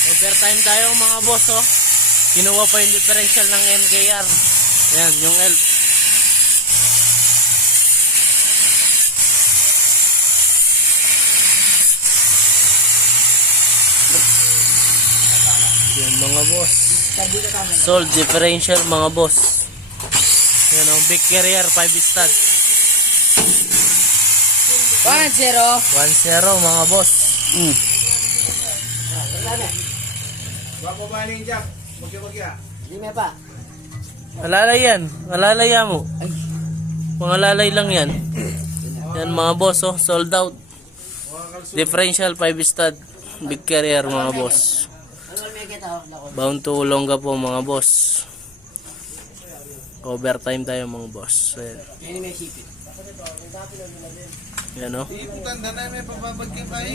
Overtime tayo mga boss, oh. Kinuha pa yung differential ng NKR. Yan, yung elf. Yan mga boss. Sold differential mga boss. Yan ang big carrier 5 stud. 1-0. 1-0 mga boss. Bago baling Jack, magya-magya. Lima pa. Malalay yan. Malalaya mo. Mga lalay lang yan. Yan mga boss, oh. Sold out. Differential 5 stud. Big carrier mga boss. Bound to Olonga po mga boss. Overtime tayo mga boss. Ayan. Yan, oh. Tanda na may pababagyan tayo.